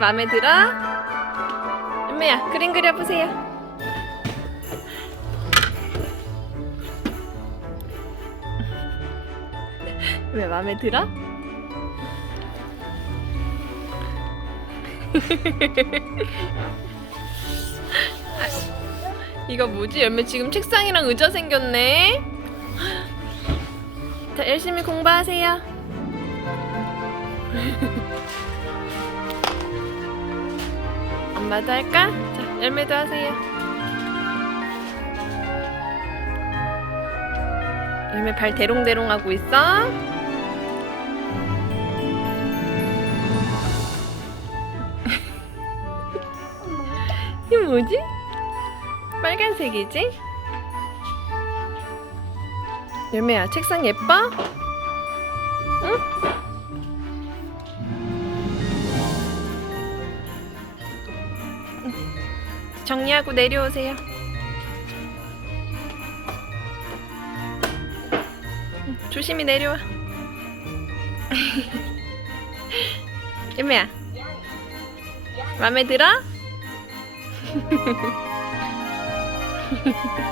마음에 들어? 연매야 그림 그려보세요. 왜 마음에 들어? 아, 이거 뭐지? 열매 지금 책상이랑 의자 생겼네. 자, 열심히 공부하세요. 엄마도 할까? 자, 열매도 하세요. 열매 발 대롱대롱 하고 있어. 이거 뭐지? 빨간색이지? 열매야, 책상 예뻐? 정리하고 내려오세요. 응, 조심히 내려와. 열매야, 마음에 들어?